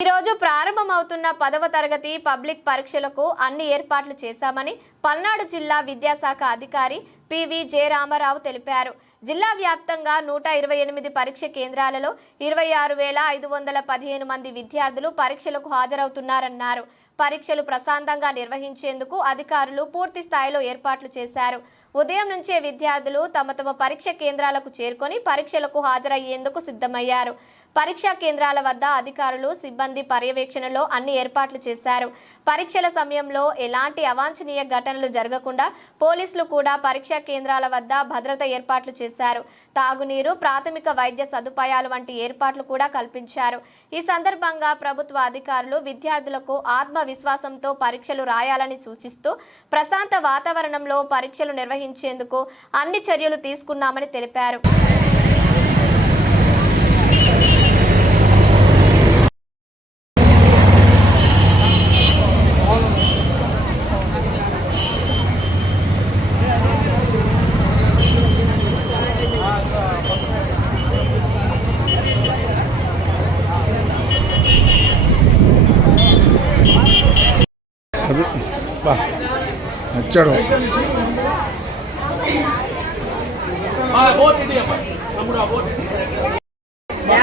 ఈ రోజు ప్రారంభమవుతున్న 10వ తరగతి పబ్లిక్ పరీక్షలకు అన్ని ఏర్పాట్లు చేశామని పల్నాడు జిల్లా విద్యాశాఖ అధికారి పివి జయరామరావు తెలిపారు. జిల్లా వ్యాప్తంగా 128 పరీక్ష కేంద్రాలలో 26,515 మంది విద్యార్థులు పరీక్షలకు హాజరవుతున్నారన్నారు. పరీక్షలు ప్రశాంతంగా నిర్వహించేందుకు అధికారులు పూర్తి స్థాయిలో ఏర్పాట్లు చేశారు. ఉదయం నుంచే విద్యార్థులు తమ పరీక్ష కేంద్రాలకు చేరుకొని పరీక్షలకు హాజరయ్యేందుకు సిద్ధమయ్యారు. పరీక్షా కేంద్రాల వద్ద అధికారులు సిబ్బంది పర్యవేక్షణలో అన్ని ఏర్పాట్లు చేశారు. పరీక్షల సమయంలో ఎలాంటి అవాంఛనీయ ఘటనలు జరగకుండా పోలీసులు కూడా పరీక్షా కేంద్రాల వద్ద భద్రత ఏర్పాట్లు చేశారు. తాగునీరు, ప్రాథమిక వైద్య సదుపాయాలు వంటి ఏర్పాట్లు కూడా కల్పించారు. ఈ సందర్భంగా ప్రభుత్వ అధికారులు విద్యార్థులకు ఆత్మవిశ్వాసంతో పరీక్షలు రాయాలని సూచిస్తూ ప్రశాంత వాతావరణంలో పరీక్షలు నిర్వహించేందుకు అన్ని చర్యలు తీసుకున్నామని తెలిపారు. నచ్చాడు Ya,